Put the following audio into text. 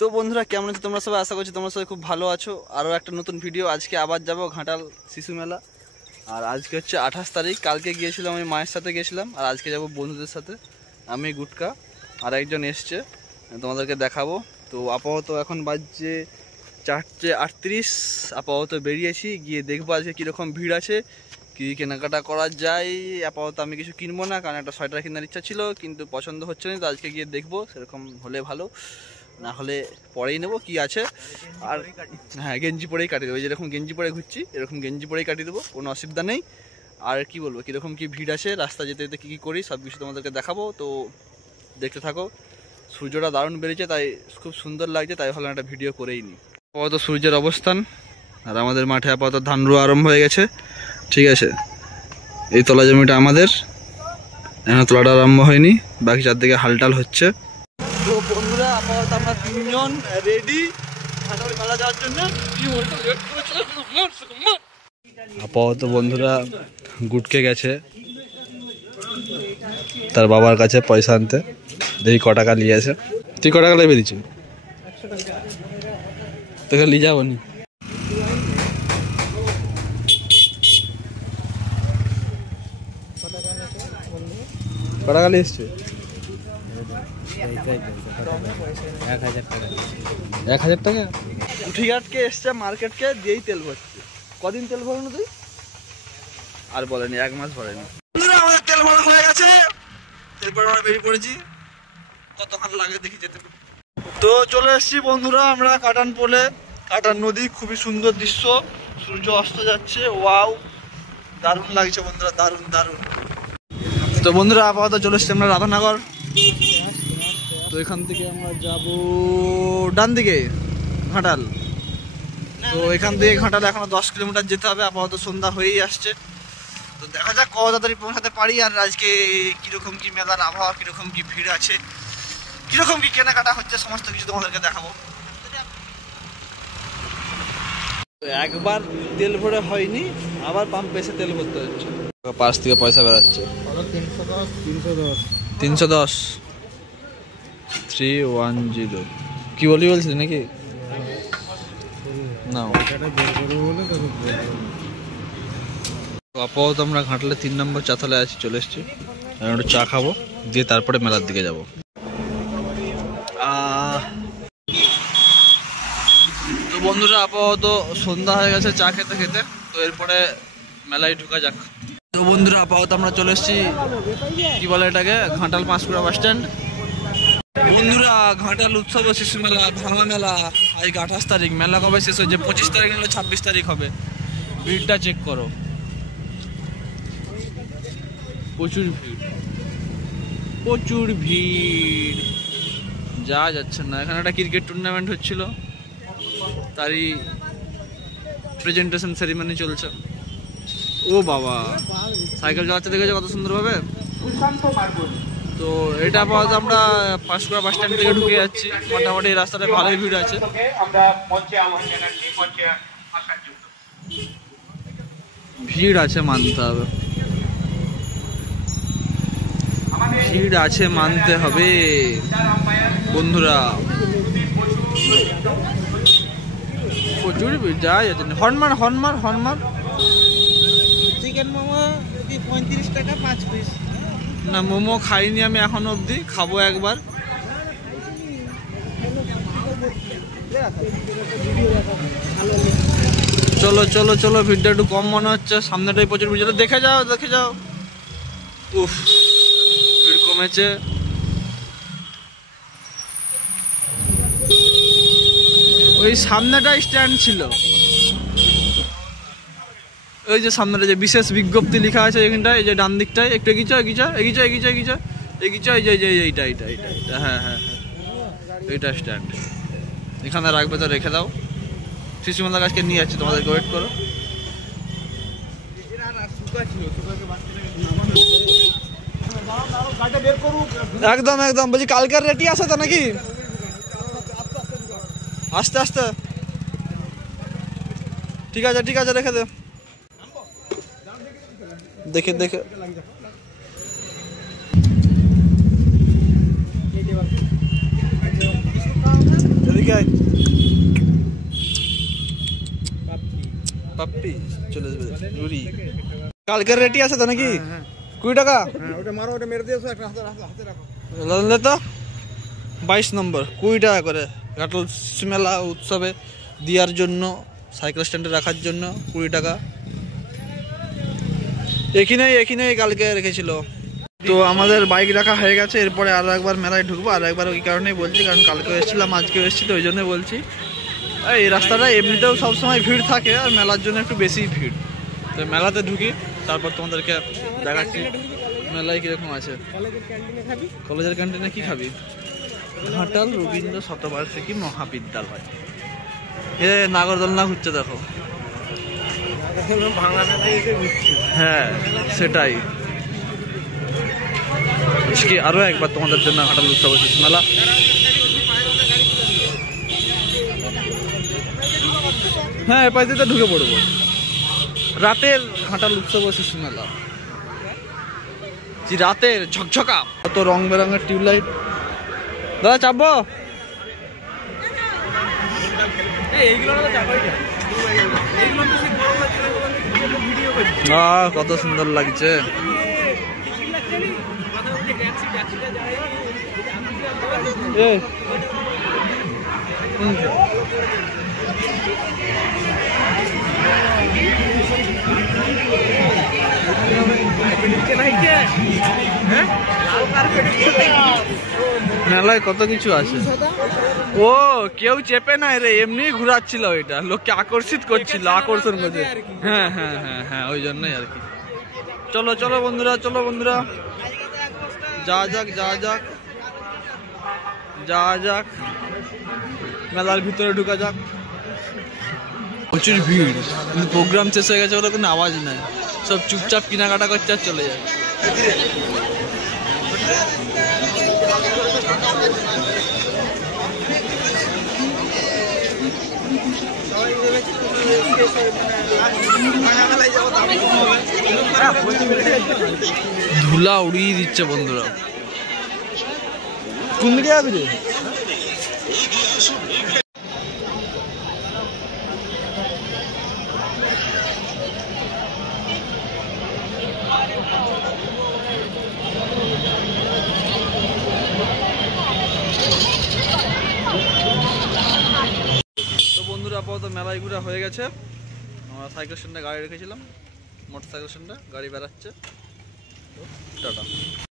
তো বন্ধুরা কেমন আছো তোমরা সবাই? আশা করছি তোমরা সবাই খুব ভালো আছো। আরও একটা নতুন ভিডিও। আজকে আবার যাব ঘাটাল শিশু মেলা। আর আজকে হচ্ছে 28 তারিখ। কালকে গিয়েছিলাম, আমি মায়ের সাথে গেছিলাম। আর আজকে যাব বন্ধুদের সাথে। আমি গুটকা আর একজন এসছে, তোমাদেরকে দেখাবো। তো আপাতত এখন বাজছে 4:38। আপাতত বেরিয়েছি, গিয়ে দেখবো আজকে কীরকম ভিড় আছে, কী কেনাকাটা করা যায়। আপাতত আমি কিছু কিনবো না, কারণ একটা সোয়েটার কেনার ইচ্ছা ছিল, কিন্তু পছন্দ হচ্ছে না। তো আজকে গিয়ে দেখবো, সেরকম হলে ভালো, না হলে পরেই নেবো কি আছে। আর হ্যাঁ, গেঞ্জি পরেই কাটিয়ে দেবো। যেরকম গেঞ্জি পরে ঘুরছি এরকম গেঞ্জি পরেই কাটিয়ে দেবো, কোনো অসুবিধা নেই। আর কি বলবো, কীরকম কী ভিড় আছে, রাস্তা যেতে যেতে কী কী করি সব কিছু তোমাদেরকে দেখাবো। তো দেখতে থাকো। সূর্যটা দারুণ বেরিয়েছে, তাই খুব সুন্দর লাগছে, তাই ভালো একটা ভিডিও করেই নিই। আপাতত সূর্যের অবস্থান। আর আমাদের মাঠে আপাতত ধান রোয়া আরম্ভ হয়ে গেছে। ঠিক আছে, এই তলা জমিটা আমাদের, এখন তোলাটা আরম্ভ হয়নি, বাকি চারদিকে হালটাল হচ্ছে। তো বন্ধুরা আপাতত আমরা তিনজন রেডি ঘাটাল মেলা যাওয়ার জন্য। আপাতত বন্ধুরা গুটকে গেছে তার বাবার কাছে পয়সা আনতে। দেখি ক টাকা নিয়ে আসে। তুই ক টাকা লেগে দিচ্ছি? তোকে নিয়ে যাবো নি। ক টাকা নিয়ে এসছে? 1000 টাকা। উঠিঘাটকে এসছে মার্কেটকে, দিয়েই তেল ভরছে। কদিন তেল ভরল তুই? আর বলেনি, 1 মাস ভরেনি। আমাদের তেল ভরা হয়ে গেছে, এরপর আমরা বেরিয়ে পড়েছি। কতক্ষণ লাগে দেখি যেতে। তো চলে এসেছি বন্ধুরা আমরা কাটান পোলে। কাটান নদী, খুবই সুন্দর দৃশ্য, সূর্য অস্ত যাচ্ছে। ওয়াও, দারুণ লাগছে বন্ধুরা, দারুণ দারুণ। তো বন্ধুরা আপাতত চলে এসেছি আমরা রাধানগর। তো এখান থেকে আমরা যাব ডান দিকে ঘাটাল। তো এখান থেকে ঘাটাল এখনো 10 কিলোমিটার যেতে হবে। আপাতত সন্ধ্যা হয়েই আসছে। তো দেখা যাক কত তাড়াতাড়ি পৌঁছাতে পারি। আর আজকে কিরকম কি মেলার আবহাওয়া, কিরকম কি ভিড় আছে, কিরকম কি কেনাকাটা হচ্ছে, সমস্ত কিছু তোমাদেরকে দেখাবো। একবার তেল ভরে হয়নি, আবার পাম্পে এসে তেল ভরতে হচ্ছে। পাশ থেকে পয়সা বেরোচ্ছে 310 310। কি বলছিস নাকি? না আপাতত আমরা ঘাটলে 3 নম্বর চাতালে আছি, চলে এসছি। একটু চা খাবো, দিয়ে তারপরে মেলার দিকে যাব। তো বন্ধুরা আপাতত সন্ধ্যা হয়ে গেছে চা খেতে খেতে। তো এরপরে মেলায় ঢুকা যাক। তো বন্ধুরা আপাতত আমরা চলে এসেছি, কি বলে এটাকে, ঘাটাল পাঁশকুড়া বাস স্ট্যান্ড। বন্ধুরা ঘাটাল উৎসব ও শিশু মেলা, ভাঙা মেলা আজকে 28 তারিখ। মেলা কবে শেষ হয়েছে? 25 তারিখ নিলে 26 তারিখ হবে। ভিড়টা চেক করো, প্রচুর ভিড়, প্রচুর ভিড়, যা যাচ্ছে না। এখানে একটা ক্রিকেট টুর্নামেন্ট হচ্ছিল, তারই প্রেজেন্টেশন সেরিমনি চলছে। ও বাবা, সাইকেল চালাচ্ছে দেখেছো কত সুন্দরভাবে। তো এটা আপাতত আমরা পাঁশকুড়া বাস স্ট্যান্ড থেকে ঢুকে যাচ্ছি। মোটামুটি এই রাস্তাটা ভালোই ভিড় আছে। ভিড় আছে মানতে হবে, ভিড় আছে মানতে হবে বন্ধুরা, প্রচুর ভিড়, যা যাচ্ছে না। হর্নমার হর্নমার হর্নমার। চিকেন মোমো 35 টাকা 5 পিস। না, মোমো খাইনি আমি এখনো অবধি, খাবো একবার। চলো চলো চলো, ভিড়টা একটু কম মনে হচ্ছে, সামনেটাই প্রচুর ভিড়। দেখে যাও দেখে যাও, উফ ভিড় কমেছে। ওই সামনেটাই স্ট্যান্ড ছিল, ওই যে সামনেটা যে বিশেষ বিজ্ঞপ্তি লেখা আছে এখানটায়, এই যে ডান দিকটায় একটু এগিয়ে এগিয়ে এগিয়ে এগিয়ে এগিয়ে এগিয়ে, এই যে এইটা এইটা এইটা এইটা, হ্যাঁ হ্যাঁ হ্যাঁ, এইটা স্ট্যান্ড। এখানে রাখবে তো রেখে দাও। শিশু মেলার কাছকে নিয়ে যাচ্ছি, তোমাদেরকে ওয়েট করো। একদম একদম, বলছি কালকের রেডি আছে তো নাকি? আস্তে আস্তে, ঠিক আছে ঠিক আছে, রেখে দে, দেখে দেখে। এদিকে আয়। পাপ্পি চলে আসবে রুড়ি। কালকের রেটি আছে তো নাকি? 20 টাকা। ওটা মারো, ওটা মেরে দিয়েছো, একটা হাতে রাখো। লাললে তো 22 নম্বর 20 টাকা করে। ঘাটাল শিশু মেলা উৎসবে দেওয়ার জন্য, সাইকেল স্ট্যান্ডে রাখার জন্য 20 টাকা। এখানেই কালকে রেখেছিল। তো আমাদের বাইক রাখা হয়ে গেছে, এরপরে আরো একবার মেলায় ঢুকবো। আর একবার ওই কারণেই বলছি, কারণ কালকে এসেছিলাম, আজকেও এসেছি, তো ওই জন্যই বলছি। এই রাস্তাটা এমনিতেও সবসময় ভিড় থাকে, আর মেলার জন্য একটু বেশি ভিড়। তো মেলাতে ঢুকি, তারপর তোমাদেরকে দেখাচ্ছি মেলায় কিরকম আছে। কলেজের ক্যান্টিনে কি খাবি? ঘাটাল রবীন্দ্র শতবার্ষিকী মহাবিদ্যালয়। এ নাগরদোলনা ঘুরছে দেখো। হ্যাঁ সেটাই। আজকে আরো একবার তোমাদের জন্য ঘাটাল উৎসব শিশু মেলা। হ্যাঁ এ পাশে ঢুকে পড়বো। রাতের ঘাটাল উৎসব শিশু মেলা, রাতের ঝকঝকা, কত রং বেরঙের টিউবলাইট। দাদা চাপবো? কত সুন্দর লাগছে। মেলায় কত কিছু আছে। ও কেউ চেপে নাই রে, এমনি ঘুরাচ্ছিল, ওইটা লোককে আকর্ষিত করছিল, আকর্ষণ করছে। হ্যাঁ হ্যাঁ হ্যাঁ হ্যাঁ ওই জন্যই আর কি। চলো চলো বন্ধুরা, চলো বন্ধুরা, যা যাক মেলার ভিতরে ঢুকা যাক। প্রচুর ভিড়, কিন্তু প্রোগ্রাম শেষ হয়ে গেছে, ওরা কোনো আওয়াজ নাই, সব চুপচাপ কেনাকাটা করছে আর চলে যায়। ধুলা উড়িয়ে দিচ্ছে বন্ধুরা। কোন দিকে যাবি রে? আপাতত মেলায় ঘুরা হয়ে গেছে। আমরা সাইকেল স্ট্যান্ডে গাড়ি রেখেছিলাম, মোটর সাইকেল স্ট্যান্ডে গাড়ি বেড়াচ্ছে। টাটা।